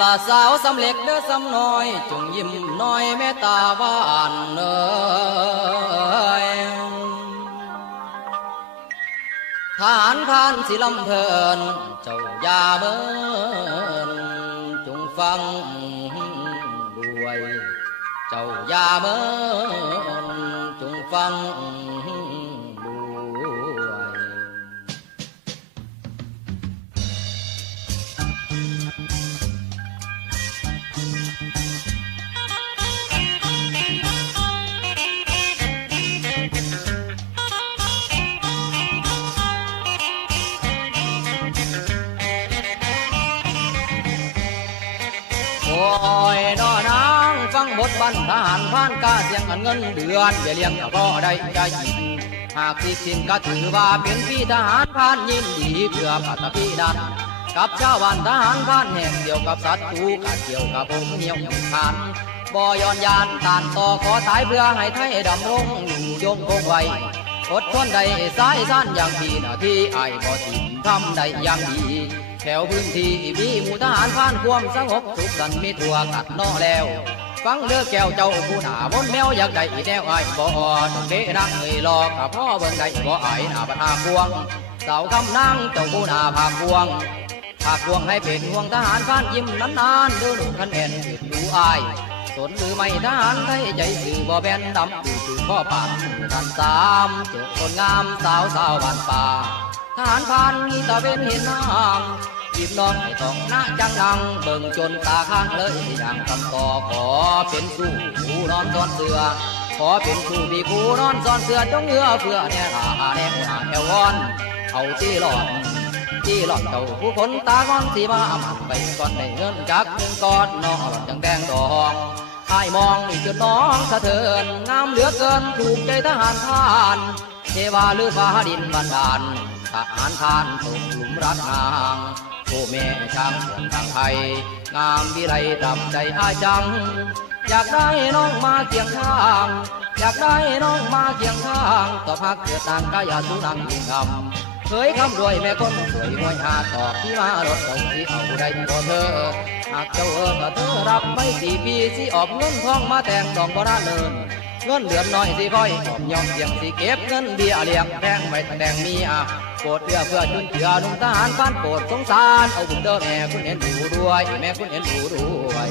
ลาสาวสำเล็กเด้อสำน้อยจงยิ้มน้อยแม่ตาหว โอ้ยน้อนางฟังบทบันทหารผ่านกาเสียงเงินเดือนอย่าเลี้ยงก็ได้ใจหากสิสิ้นก็ถือว่าเป็นพี่ทหารผ่านยินดีเพื่อปัตตพีดันกับชาวบ้านทหารผ่านแห่งเดียวกับสัตว์ตูกัดเกี่ยวกับผมเหนียวขานบ่ย้อนยานตานต่อขอตายเพื่อให้ไทยดำรงอยู่ยงคงไว้อดทนได้สายสั้นอย่างพี่หนาที่ไอ้บ่ทิมทำได้อย่างดี แถวพื้นที่มีหมู่ทหารผ่านความสงบสุขสันมีทั่วกัดนอแล้ว ฟังเลือแก้วเจ้าผู้หน้าวนแมวอยากได้แนวไอ้บ่ต้องเดนังเงยรอกับพ่อเบิ่งได้บ่ไอ้หน้าปัญหาพวงสาวคำนางเจ้าผู้หน้าภาควงภาควงให้เป็นห่วงทหารผ่านยิ้มนานๆเดินคันแอนดูอายสนหรือไม่ทหารไทยใจสื่อบ่แบนดำคือคือข้อปากทันสามเจอคนงามสาวสาวบ้านป่า ทหารผ่านมีตาเป็นเห็นนางยิ้มน้องให้ต้องหน้าจังนัง เบิ่งจนตาข้างเลยอย่างคำต่อขอเป็นสู้ผู้นอนซ้อนเสือ ขอเป็นสู้พี่ผู้นอนซ้อนเสือจงเอื้อเพื่อเนี่ยหาแนวหาแอวอนเอาที่หลอดที่หลอดเจ้าผู้คนตากอนสีมาอำหักไปก่อนได้เงินจากหนึ่งก้อนนอหลอดจังแดงดองไอ้มองนี่คือน้องสะเทือนงามเหลือเกินถูกใจทหารผ่านเทวาหรือฟ้าดินบันดาล ทหารผ่านตกหลุมรักนางโอ้แม่ช่างเมืองทางไทย งามวิไลดำใจอาจัง อยากได้น้องมาเคียงข้าง อยากได้น้องมาเคียงข้างต่อพักเกิดนางกายาสุนังยิ่งงำเคยคำรวยแม่คนสวยมวยหาตอบที่มารถเอาที่เอาได้ก็เธอ หากเจ้าเออก็เธอรับไม่สี่ปีสิออกเงินทองมาแต่งดองบ่น่าเนิน เงินเหลือมน้อยสิค่อยหอมยอมเสียงสิเก็บเงินเบี้ยเลี้ยงแพงไม่แสดงมียโปรดเพื่อเพื่อจุนเจือนุ่งทหารบ้านโปรดสงสารเอาบุญเด้อแม่คุณเห็นดูด้วยแม่คุณเห็นดูด้วย